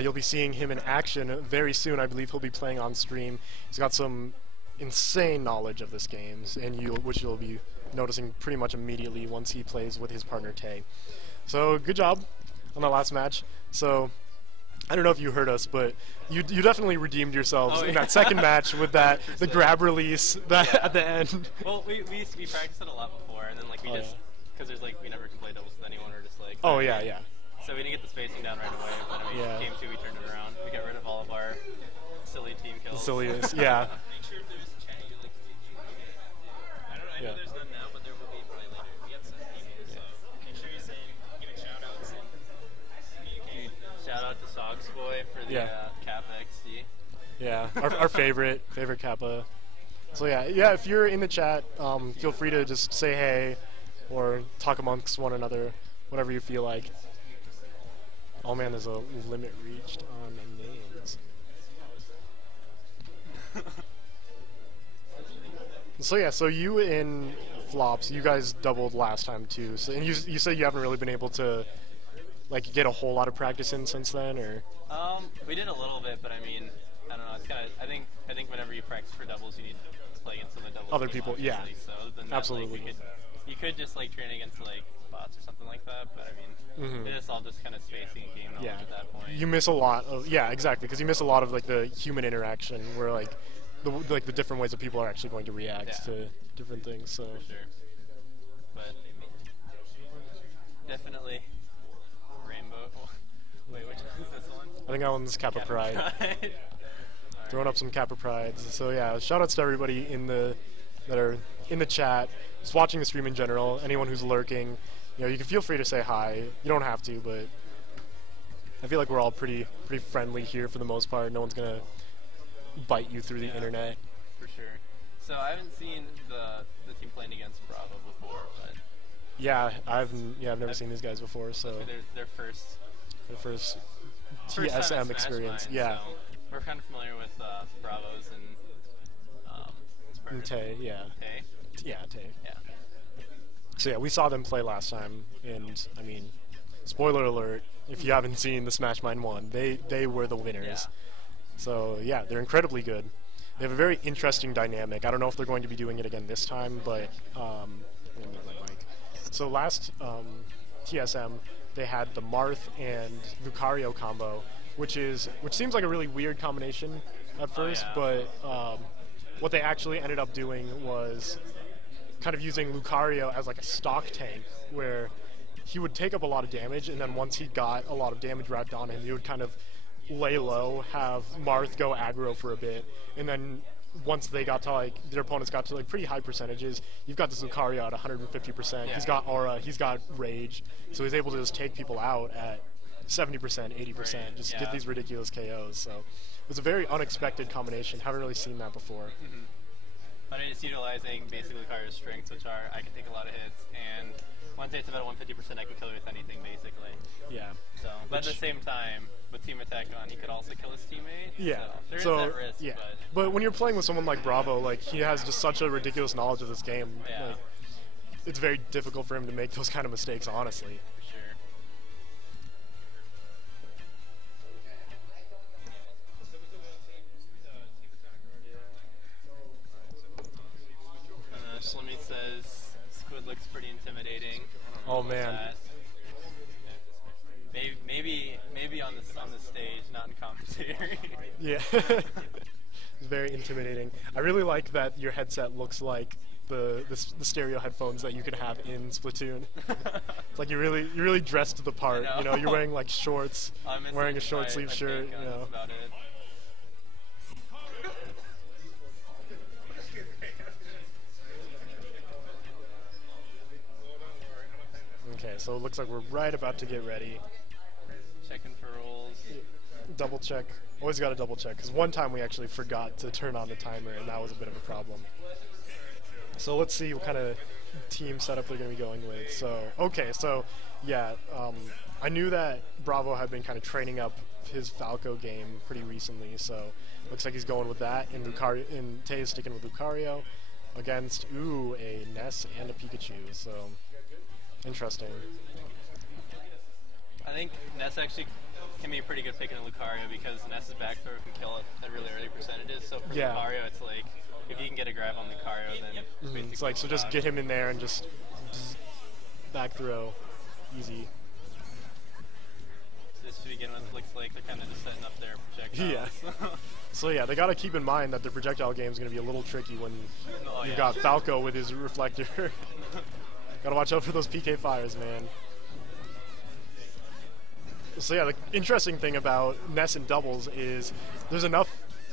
You'll be seeing him in action very soon. I believe he'll be playing on stream. He's got some insane knowledge of this game, and which you'll be noticing pretty much immediately once he plays with his partner Tay. So good job on that last match. So I don't know if you heard us, but you definitely redeemed yourselves in that second match with that the grab release at the end. Well, we practiced it a lot before, and then like we just because there's like we never can play doubles with anyone, or just like yeah. So we didn't get the spacing down right away. But I mean, game 2 we turned it around. We got rid of all of our silly team kills. Silliest, yeah. Make sure if there's chat, you like I don't know. I know there's none now, but there will be probably later. We have some people, so make sure you say giving shout outs and communicate. Shout out to Sogs Boy for the Kappa XD. Yeah, our favorite Kappa. So yeah. If you're in the chat, feel free to just say hey, or talk amongst one another, whatever you feel like. Oh man, there's a limit reached on names. So you and Flops, you guys doubled last time too. So, and you said you haven't really been able to like get a whole lot of practice in since then, or? We did a little bit, but I mean, I don't know. It's kind of I think whenever you practice for doubles, you need to play against other doubles. Other people, obviously. yeah. So then Absolutely. Like, you could just like train against like bots or something like that, but I mean, it's all just kind of spacing and game knowledge at that point. You miss a lot of exactly, because you miss a lot of like the human interaction where like the different ways that people are actually going to react to different things. So for sure, but definitely Rainbow. Wait, which is this one? I think that one's Kappa Pride. Throwing up some Kappa Prides. So yeah, shout outs to everybody that are in the chat, just watching the stream in general. Anyone who's lurking, you can feel free to say hi. You don't have to, but I feel like we're all pretty friendly here for the most part. No one's gonna bite you through the internet. For sure. So I haven't seen the team playing against Bravo before, but I've never seen these guys before. So their first TSM experience. So we're kind of familiar with Bravos and Tay, Tay. Tay. Yeah. So yeah, we saw them play last time, and I mean, spoiler alert, if you haven't seen the Smash Mine 1, they were the winners. Yeah. So yeah, they're incredibly good. They have a very interesting dynamic. I don't know if they're going to be doing it again this time, but so last TSM they had the Marth and Lucario combo, which seems like a really weird combination at first, but what they actually ended up doing was kind of using Lucario as like a stock tank, where he would take up a lot of damage, and then once he got a lot of damage wrapped on him, he would kind of lay low, have Marth go aggro for a bit, and then once they got to like their opponents got to like pretty high percentages, you've got this Lucario at 150%. He's got aura, he's got rage, so he's able to just take people out at 70%, 80%, just get these ridiculous KOs. So it was a very unexpected combination. Haven't really seen that before. But it's utilizing basically Lucario's strengths, which are I can take a lot of hits, and once it's about 150%, I can kill you with anything basically. Yeah. So, but at the same time, with team attack on, he could also kill his teammate. Yeah. So there is that risk. Yeah. But when you're playing with someone like Bravo, like he has just such a ridiculous knowledge of this game. Yeah. Like, it's very difficult for him to make those kind of mistakes, honestly. Sure. Slimmy says Squid looks pretty intimidating. Oh man. Maybe on the stage, not in commentary. Yeah. It's very intimidating. I really like that your headset looks like the stereo headphones that you could have in Splatoon. It's like you're really dressed to the part. You're wearing like shorts, wearing a short sleeve shirt. That's about it. Okay, so it looks like we're right about to get ready. Checking for rolls. Double check. Always got to double check, because one time we actually forgot to turn on the timer, and that was a bit of a problem. So let's see what kind of team setup they're going to be going with. So, okay, so yeah, I knew that Bravo had been kind of training up his Falco game pretty recently, so looks like he's going with that, and Tay is sticking with Lucario against, a Ness and a Pikachu, so interesting. I think Ness actually can be a pretty good pick in Lucario because Ness's back throw can kill at really early percentages. So for Lucario, it's like if you can get a grab on Lucario, then it's like so just get him in there and just back throw, easy. So this to begin with looks like they're kind of just setting up their projectiles. Yeah. So yeah, they got to keep in mind that the projectile game is going to be a little tricky when you've got Falco with his reflector. Got to watch out for those PK fires, man. So yeah, the interesting thing about Ness and doubles is there's enough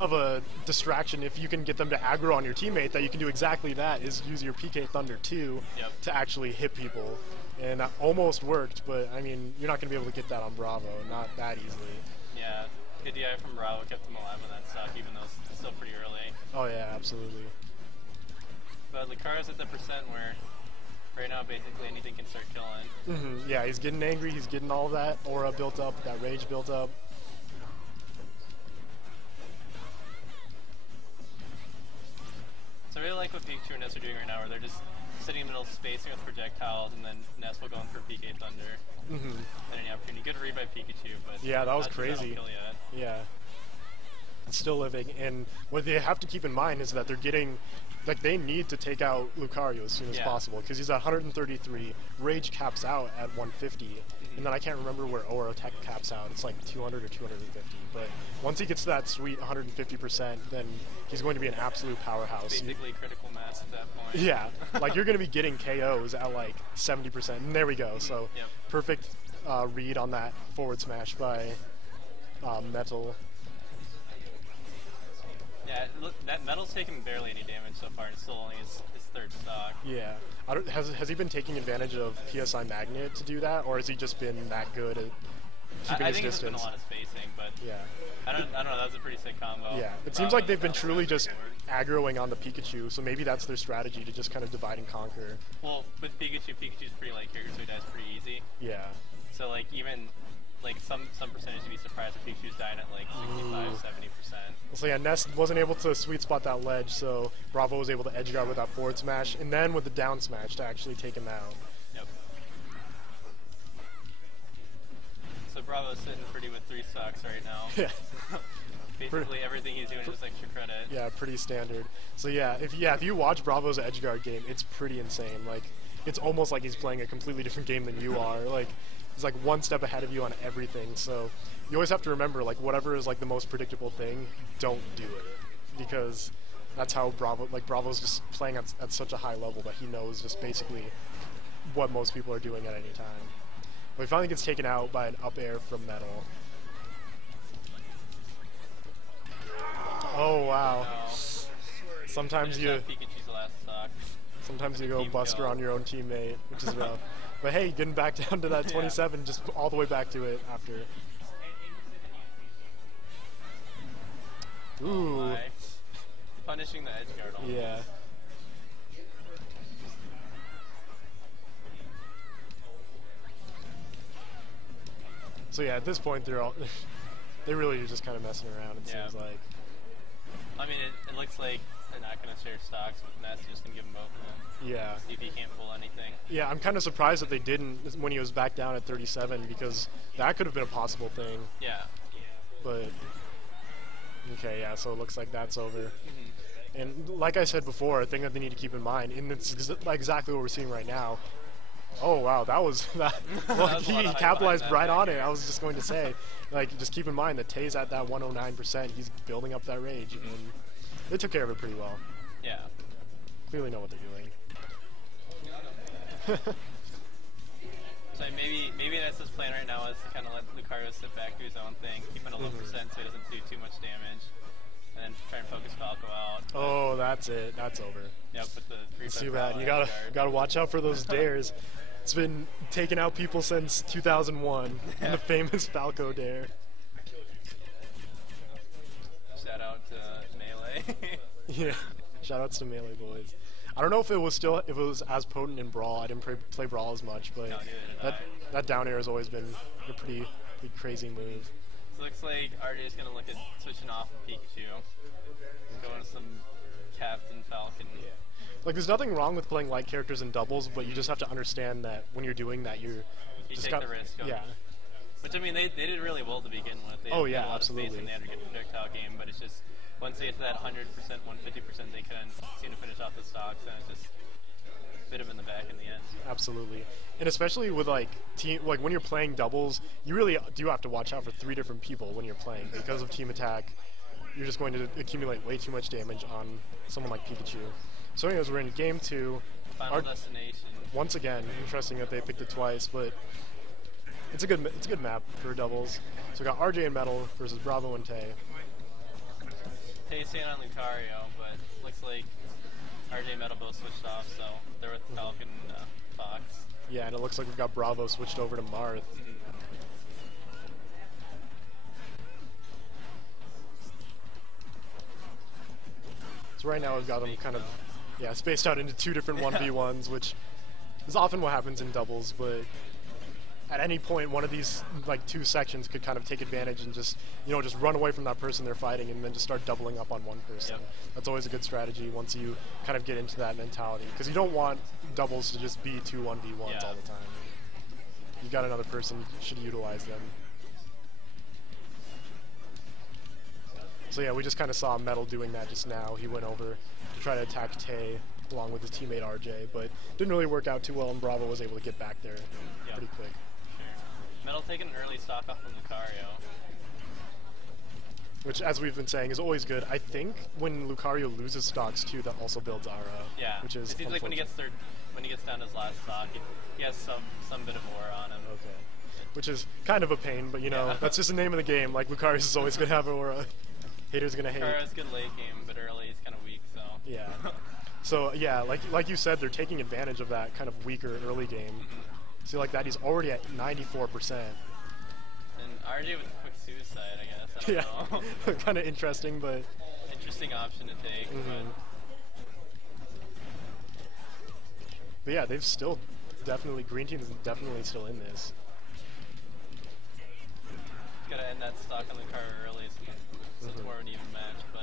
of a distraction if you can get them to aggro on your teammate that you can do exactly that, is use your PK Thunder 2 to actually hit people. And that almost worked, but I mean, you're not going to be able to get that on Bravo, not that easily. Yeah, the DI from Bravo kept him alive on that stock, even though it's still pretty early. Oh yeah, absolutely. But Lucario's at the percent where right now basically anything can start killing. Yeah, he's getting angry, he's getting all that aura built up, that rage built up. So I really like what Pikachu and Ness are doing right now, where they're just sitting in the middle, spacing with projectiles, and then Ness will go in for PK Thunder. And any opportunity. Good read by Pikachu, but yeah, that was crazy. Yeah. It's still living, and what they have to keep in mind is that they're getting, like, they need to take out Lucario as soon as possible, because he's at 133, Rage caps out at 150, and then I can't remember where Aura Tech caps out. It's like 200 or 250, but once he gets to that sweet 150%, then he's going to be an absolute powerhouse. Basically critical mass at that point. Yeah, like you're going to be getting KOs at like 70%, and there we go. So perfect read on that forward smash by Metal. Yeah, look, that Metal's taken barely any damage so far. It's still only his third stock. Yeah. Has he been taking advantage of PSI Magnet to do that, or has he just been that good at keeping his distance? I think it's been a lot of spacing, but I don't know. That was a pretty sick combo. Yeah, it seems like they've been truly just aggroing on the Pikachu, so maybe that's their strategy, to just kind of divide and conquer. Well, with Pikachu's pretty light character, so he dies pretty easy. Yeah. So like even like some percentage you'd be surprised if Pikachu's dying at like 65, 70%. So yeah, Ness wasn't able to sweet spot that ledge, so Bravo was able to edge guard with that forward smash, and then with the down smash to actually take him out. Yep. So Bravo's sitting pretty with 3 stocks right now. Yeah. Basically everything he's doing is just extra credit. Yeah, pretty standard. So yeah, if you watch Bravo's edge guard game, it's pretty insane. Like, it's almost like he's playing a completely different game than you are. Like, he's like one step ahead of you on everything. So you always have to remember, like, whatever is like the most predictable thing, don't do it, because that's how Bravo's just playing at such a high level that he knows just basically what most people are doing at any time. But he finally gets taken out by an up air from Metal. Oh wow! Sometimes you go Buster on your own teammate, which is rough. But hey, getting back down to that 27, just all the way back to it after. Ooh. Punishing the edge guard almost. Yeah. So yeah, at this point they really are just kind of messing around, it seems like. I mean, it looks like they're not going to share stocks, but Ness is just going to give them both of them. Yeah. See if he can't pull anything. Yeah, I'm kind of surprised that they didn't when he was back down at 37, because that could have been a possible thing. Yeah. But, okay, yeah, so it looks like that's over. And like I said before, a thing that they need to keep in mind, and it's exactly what we're seeing right now. Oh wow, that was that. Well, he capitalized right on it. I was just going to say, like, just keep in mind that Tay's at that 109%. He's building up that rage, and they took care of it pretty well. Yeah. Clearly know what they're doing. So maybe that's his plan right now, is to kind of let Lucario sit back, do his own thing, keep it a low percent so he doesn't do too much damage, and then try and focus Falco out. Oh, that's it. That's over. Yep, with the it's too bad. You gotta watch out for those dares. It's been taking out people since 2001, the famous Falco dare. Shout out to Melee. Yeah, shout outs to Melee boys. I don't know if it was as potent in Brawl. I didn't play Brawl as much, but that down air has always been a pretty crazy move. So it looks like RJ is going to look at switching off Pikachu, going to some Captain Falcon. Yeah. Like, there's nothing wrong with playing light characters in doubles, but you just have to understand that when you're doing that, you take the risk. Yeah. Which, I mean, they did really well to begin with. They oh, had yeah, a lot absolutely. of space in the aggregate projectile game, but it's just, once they get to that 100%, 150%, they couldn't seem to finish off the stocks, and it just bit them in the back in the end. Absolutely. And especially with, like, when you're playing doubles, you really do have to watch out for 3 different people when you're playing. Because of team attack, you're just going to accumulate way too much damage on someone like Pikachu. So anyways, we're in game 2. Final destination. Once again, interesting that they picked it twice, but it's a good map for doubles. So we got RJ and Metal versus Bravo and Tay. Tay's staying on Lucario, but looks like RJ and Metal both switched off, so they're with Falcon and Fox. Yeah, and it looks like we've got Bravo switched over to Marth. So right now we've got them kind of, spaced out into 2 different 1v1s, which is often what happens in doubles, but at any point one of these like 2 sections could kind of take advantage and just just run away from that person they're fighting and then just start doubling up on one person. Yep. That's always a good strategy once you kind of get into that mentality, because you don't want doubles to just be 2 1v1s all the time. You got another person, you should utilize them. So yeah, we just kind of saw Metal doing that just now. He went over to try to attack Tay along with his teammate RJ, but didn't really work out too well, and Bravo was able to get back there pretty quick. Metal taking an early stock off from Lucario. Which, as we've been saying, is always good. I think when Lucario loses stocks too, that also builds aura. Yeah, which is it seems like when he gets down to his last stock, he has some bit of aura on him. Okay. Which is kind of a pain, but that's just the name of the game. Like, Lucario is always going to have aura. Haters gonna hate. Lucario's good late game, but early he's kind of weak, so. Yeah. So yeah, like you said, they're taking advantage of that kind of weaker early game. See, like that, he's already at 94%. And RJ with quick suicide, I guess. I don't know. Kind of interesting, but interesting option to take. But yeah, they've still definitely, green team is definitely still in this. Gotta end that stock on Lucario early, so it's more of an even match. But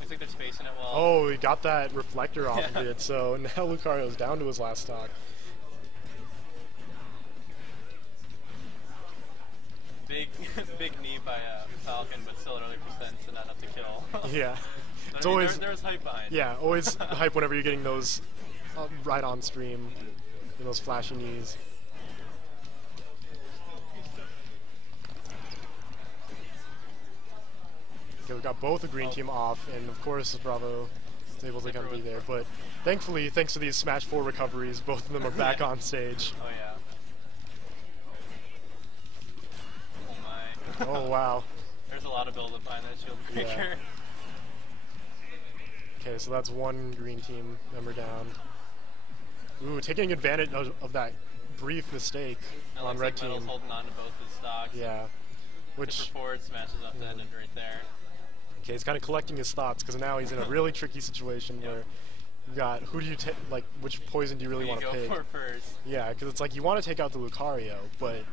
looks like they're spacing it well. Oh, he got that reflector off of it, so now Lucario's down to his last stock. Big knee by Falcon, but still an early percent, so not enough to kill. Yeah. It's always there's hype behind. Yeah, always hype whenever you're getting those right on stream, those flashy knees. Okay, we've got both the green team off, and of course Bravo is able to kind of be there. But thankfully, thanks to these Smash 4 recoveries, both of them are back on stage. Oh yeah. Oh my. Oh wow. There's a lot of build-up behind that shield breaker. Okay, so that's one green team member down. Ooh, taking advantage of that brief mistake on red team. Metal's holding on to both his stocks. Yeah. Which forward smashes up the end right there. Okay, he's kind of collecting his thoughts because now he's in a really tricky situation where you got who do you take, like which poison do you really want to pick? Go for first. Yeah, because it's like you want to take out the Lucario, but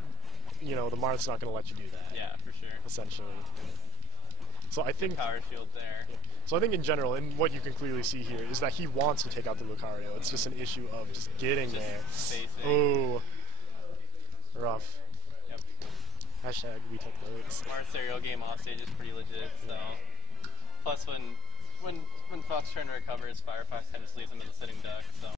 the Marth's not going to let you do that. Yeah, for sure. Essentially. So I think power shield there. Yeah. So I think in general, and what you can clearly see here is that he wants to take out the Lucario. It's just an issue of just getting there. Spacing. Oh, rough. Yep. Hashtag we take notes. Marth's aerial game offstage is pretty legit. So, plus when Fox trying to recover his Firefox kind of just leaves him as a sitting duck. So.